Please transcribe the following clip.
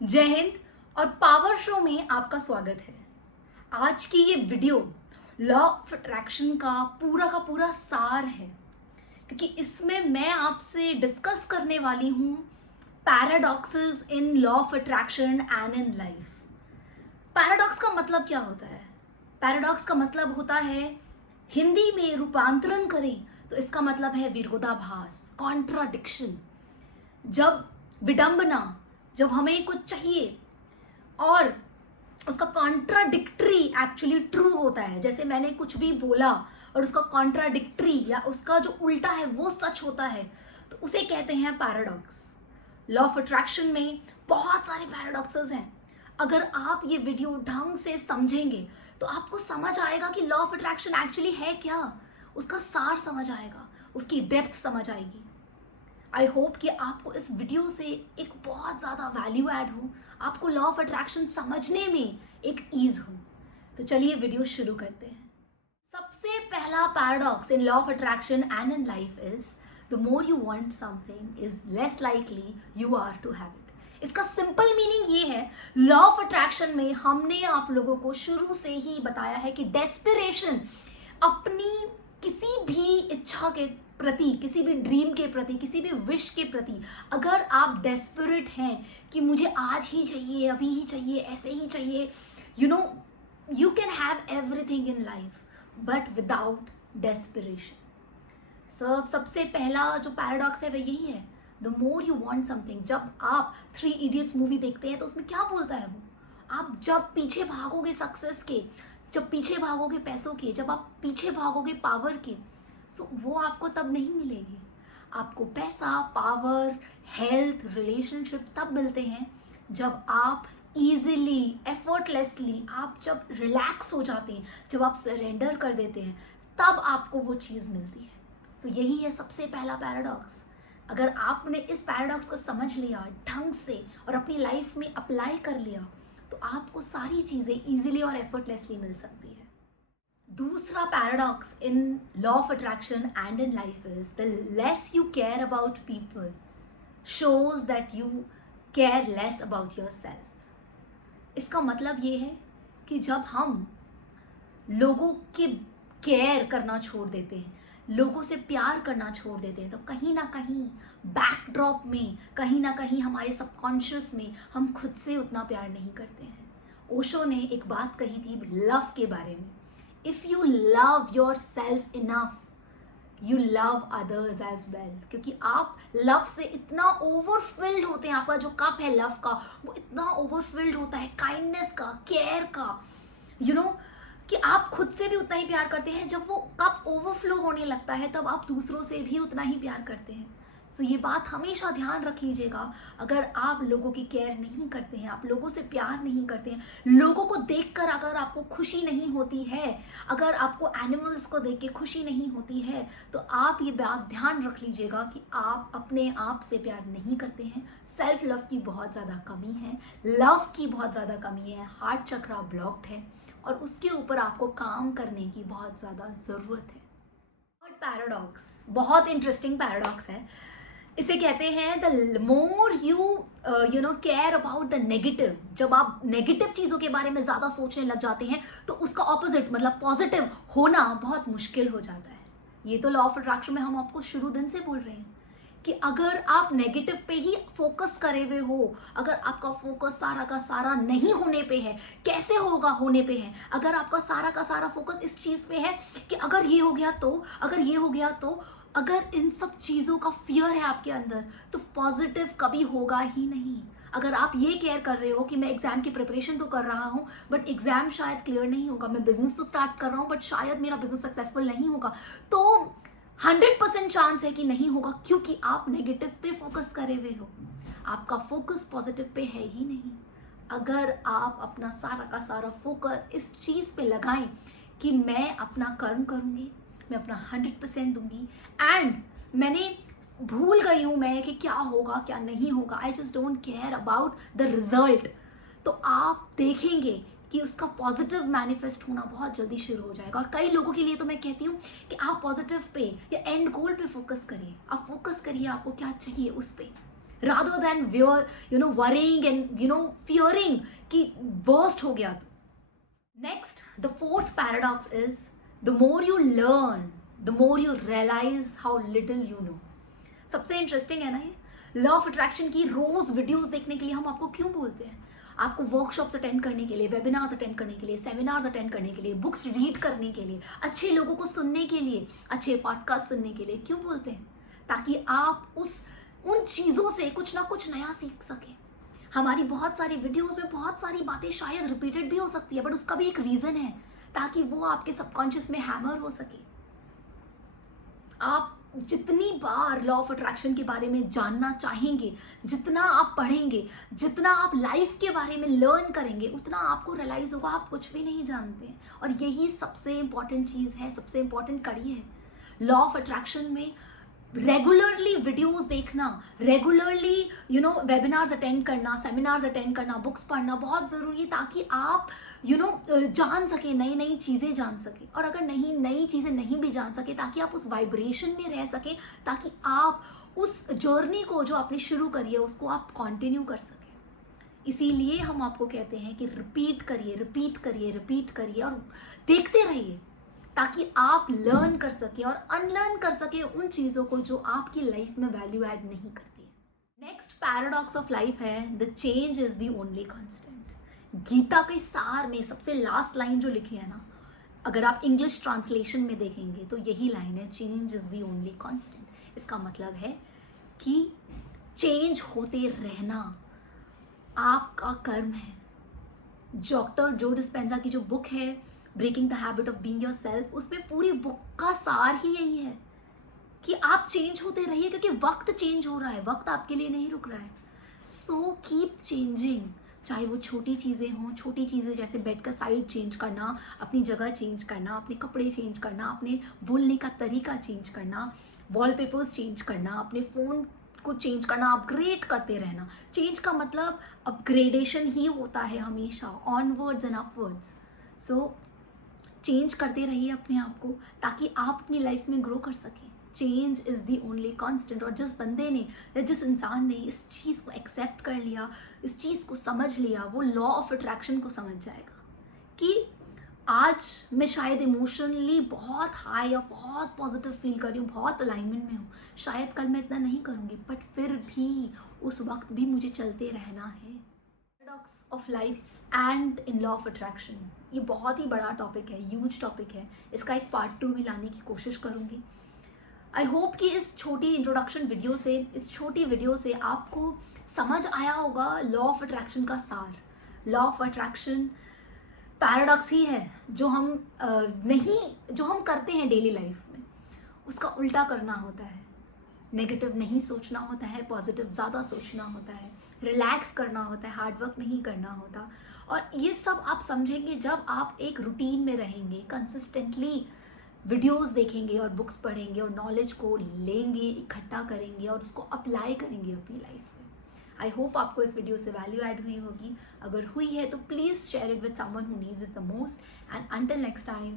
जय हिंद और power show में आपका स्वागत है। आज की ये वीडियो लॉ ऑफ अट्रैक्शन का पूरा सार है, क्योंकि इसमें मैं आपसे डिस्कस करने वाली हूँ paradoxes in law of attraction and in life. Paradox का मतलब क्या होता है? पैराडॉक्स का मतलब होता है, हिंदी में रूपांतरण करें तो इसका मतलब है विरोधाभास, कॉन्ट्राडिक्शन। जब विडंबना, जब हमें कुछ चाहिए और उसका कॉन्ट्राडिक्टरी एक्चुअली ट्रू होता है, जैसे मैंने कुछ भी बोला और उसका कॉन्ट्राडिक्टरी या उसका जो उल्टा है वो सच होता है, तो उसे कहते हैं पैराडॉक्स। लॉ ऑफ अट्रैक्शन में बहुत सारे पैराडॉक्सेस हैं। अगर आप ये वीडियो ढंग से समझेंगे तो आपको समझ आएगा कि लॉ ऑफ अट्रैक्शन एक्चुअली है क्या, उसका सार समझ आएगा, उसकी डेप्थ समझ आएगी। आई होप कि आपको इस वीडियो से एक बहुत ज़्यादा वैल्यू ऐड हो, आपको लॉ ऑफ अट्रैक्शन समझने में एक ईज हो। तो चलिए वीडियो शुरू करते हैं। सबसे पहला paradox in law of attraction and in life is the more you want something is less likely you are to have it. इसका सिंपल मीनिंग ये है, लॉ ऑफ अट्रैक्शन में हमने आप लोगों को शुरू से ही बताया है कि डेस्पिरेशन, अपनी किसी भी इच्छा के प्रति, किसी भी ड्रीम के प्रति, किसी भी विश के प्रति अगर आप डेस्परेट हैं कि मुझे आज ही चाहिए, अभी ही चाहिए, ऐसे ही चाहिए, you can have everything in life but without desperation. सबसे पहला जो पैराडॉक्स है वह यही है, the more you want something. जब आप 3 इडियट्स मूवी देखते हैं तो उसमें क्या बोलता है वो, आप जब पीछे भागोगे सक्सेस के, जब पीछे भागोगे पैसों के, जब आप पीछे भागोगे पावर के, सो वो आपको तब नहीं मिलेगी। आपको पैसा, पावर, हेल्थ, रिलेशनशिप तब मिलते हैं जब आप इजीली, एफर्टलेसली, आप जब रिलैक्स हो जाते हैं, जब आप सरेंडर कर देते हैं, तब आपको वो चीज़ मिलती है। तो यही है सबसे पहला पैराडॉक्स। अगर आपने इस पैराडॉक्स को समझ लिया ढंग से और अपनी लाइफ में अप्लाई कर लिया तो आपको सारी चीज़ें इजीली और एफर्टलेसली मिल सकती है। दूसरा paradox in law of attraction and in life is the less you care about people shows that you care less about your self. इसका मतलब ये है कि जब हम लोगों की केयर करना छोड़ देते हैं, लोगों से प्यार करना छोड़ देते हैं, तो कहीं ना कहीं बैकड्रॉप में, कहीं ना कहीं हमारे सबकॉन्शियस में हम खुद से उतना प्यार नहीं करते हैं। ओशो ने एक बात कही थी लव के बारे में, if you love yourself enough you love others as well. क्योंकि आप लव से इतना ओवरफिल्ड होते हैं, आपका जो कप है लव का वो इतना ओवरफिल्ड होता है काइंडनेस का, केयर का, कि आप खुद से भी उतना ही प्यार करते हैं। जब वो कप ओवरफ्लो होने लगता है तब आप दूसरों से भी उतना ही प्यार करते हैं। तो ये बात हमेशा ध्यान रख लीजिएगा, अगर आप लोगों की केयर नहीं करते हैं, आप लोगों से प्यार नहीं करते हैं, लोगों को देखकर अगर आपको खुशी नहीं होती है, अगर आपको एनिमल्स को देख के खुशी नहीं होती है, तो आप ये बात ध्यान रख लीजिएगा कि आप अपने आप से प्यार नहीं करते हैं। सेल्फ लव की बहुत ज़्यादा कमी है, लव की बहुत ज़्यादा कमी है, हार्ट चक्रा ब्लॉक्ड है और उसके ऊपर आपको काम करने की बहुत ज़्यादा ज़रूरत है। और पैराडॉक्स बहुत इंटरेस्टिंग पैराडॉक्स है। इसे कहते हैं the more you care about the negative. जब आप नेगेटिव चीज़ों के बारे में ज़्यादा सोचने लग जाते हैं तो उसका ऑपोजिट मतलब पॉजिटिव होना बहुत मुश्किल हो जाता है। ये तो लॉ ऑफ अट्रैक्शन में हम आपको शुरू दिन से बोल रहे हैं कि अगर आप नेगेटिव पे ही फोकस करे हुए हो, अगर आपका फोकस सारा का सारा नहीं होने पे है, कैसे होगा होने पे है, अगर आपका सारा का सारा फोकस इस चीज़ पे है कि अगर ये हो गया तो, अगर ये हो गया तो, अगर इन सब चीज़ों का फियर है आपके अंदर, तो पॉजिटिव कभी होगा ही नहीं। अगर आप ये केयर कर रहे हो कि मैं एग्जाम की प्रिपरेशन तो कर रहा हूँ बट एग्जाम शायद क्लियर नहीं होगा, मैं बिजनेस तो स्टार्ट कर रहा हूँ बट शायद मेरा बिजनेस सक्सेसफुल नहीं होगा, तो 100% चांस है कि नहीं होगा, क्योंकि आप नेगेटिव पे फोकस करे हुए हो, आपका फोकस पॉजिटिव पे है ही नहीं। अगर आप अपना सारा का सारा फोकस इस चीज़ पे लगाएं कि मैं अपना कर्म करूँगी, मैं अपना 100% दूंगी एंड मैंने भूल गई हूँ मैं कि क्या होगा क्या नहीं होगा, I just don't care about the result, तो आप देखेंगे कि उसका पॉजिटिव मैनिफेस्ट होना बहुत जल्दी शुरू हो जाएगा। और कई लोगों के लिए तो मैं कहती हूँ कि आप पॉजिटिव पे या एंड गोल पे फोकस करिए, आप फोकस करिए आपको क्या चाहिए उस पे। rather than worrying and fearing कि worst हो गया तो. Next, the fourth paradox is the more you learn, the more you realize how little you know. सबसे इंटरेस्टिंग है ना ये. लॉ ऑफ अट्रैक्शन की रोज वीडियोस देखने के लिए हम आपको क्यों बोलते हैं? आपको वर्कशॉप्स अटेंड करने के लिए, वेबिनार्स अटेंड करने के लिए, सेमिनार्स अटेंड करने के लिए, बुक्स रीड करने के लिए, अच्छे लोगों को सुनने के लिए, अच्छे पॉडकास्ट सुनने के लिए क्यों बोलते हैं? ताकि आप उन चीज़ों से कुछ ना कुछ नया सीख सकें. हमारी बहुत सारी वीडियोस में बहुत सारी बातें शायद रिपीटेड भी हो सकती है, बट उसका भी एक रीज़न है ताकि वो आपके सबकॉन्शियस में हैमर हो सके. आप जितनी बार लॉ ऑफ अट्रैक्शन के बारे में जानना चाहेंगे, जितना आप पढ़ेंगे, जितना आप लाइफ के बारे में लर्न करेंगे, उतना आपको रियलाइज होगा आप कुछ भी नहीं जानते हैं. और यही सबसे इंपॉर्टेंट चीज़ है, सबसे इंपॉर्टेंट कड़ी है. लॉ ऑफ अट्रैक्शन में रेगुलरली वीडियोस देखना, रेगुलरली वेबिनार्स अटेंड करना, सेमिनार्स अटेंड करना, बुक्स पढ़ना बहुत ज़रूरी है ताकि आप जान सकें, नई नई चीज़ें जान सकें. और अगर नई चीज़ें नहीं भी जान सके, ताकि आप उस वाइब्रेशन में रह सकें, ताकि आप उस जर्नी को जो आपने शुरू करी है उसको आप कंटिन्यू कर सकें. इसीलिए हम आपको कहते हैं कि रिपीट करिए और देखते रहिए ताकि आप लर्न कर सकें और अनलर्न कर सकें उन चीज़ों को जो आपकी लाइफ में वैल्यू ऐड नहीं करती है. नेक्स्ट पैराडॉक्स ऑफ लाइफ है the change is the only constant. Gita के सार में सबसे लास्ट लाइन जो लिखी है ना, अगर आप इंग्लिश ट्रांसलेशन में देखेंगे तो यही लाइन है, change is the only constant. इसका मतलब है कि चेंज होते रहना आपका कर्म है. डॉक्टर जो डिस्पेंजा की जो बुक है breaking the habit of being yourself, उसमें पूरी बुक का सार ही यही है कि आप चेंज होते रहिए, क्योंकि वक्त चेंज हो रहा है, वक्त आपके लिए नहीं रुक रहा है. So keep changing. चाहे वो छोटी चीज़ें हों, छोटी चीज़ें जैसे बेड का साइड चेंज करना, अपनी जगह चेंज करना, अपने कपड़े चेंज करना, अपने बोलने का तरीका चेंज करना, वॉलपेपर्स चेंज करना, अपने फ़ोन को चेंज करना, अपग्रेड करते रहना. चेंज का मतलब अपग्रेडेशन ही होता है हमेशा, onwards and upwards. So change करते रहिए अपने आप को ताकि आप अपनी लाइफ में ग्रो कर सकें. Change is the only constant. और जिस बंदे ने या जिस इंसान ने इस चीज़ को एक्सेप्ट कर लिया, इस चीज़ को समझ लिया, वो लॉ ऑफ अट्रैक्शन को समझ जाएगा कि आज मैं शायद इमोशनली बहुत हाई और बहुत पॉजिटिव फील कर रही हूँ, बहुत अलाइनमेंट में हूँ, शायद कल मैं इतना नहीं करूँगी, बट फिर भी उस वक्त भी मुझे चलते रहना है. Paradox of life and in law of attraction, ये बहुत ही बड़ा टॉपिक है, ह्यूज टॉपिक है. इसका एक पार्ट 2 भी लाने की कोशिश करूँगी. आई होप कि इस छोटी इंट्रोडक्शन वीडियो से, इस छोटी वीडियो से आपको समझ आया होगा लॉ ऑफ अट्रैक्शन का सार. लॉ ऑफ अट्रैक्शन पैराडॉक्स ही है जो हम करते हैं डेली लाइफ में, उसका उल्टा करना होता है. नेगेटिव नहीं सोचना होता है, पॉजिटिव ज़्यादा सोचना होता है, रिलैक्स करना होता है, हार्डवर्क नहीं करना होता. और ये सब आप समझेंगे जब आप एक रूटीन में रहेंगे, कंसिस्टेंटली वीडियोस देखेंगे और बुक्स पढ़ेंगे और नॉलेज को लेंगे, इकट्ठा करेंगे और उसको अप्लाई करेंगे अपनी लाइफ में. आई होप आपको इस वीडियो से वैल्यू ऐड हुई होगी. अगर हुई है तो please share it with someone who needs it the most. And until next time,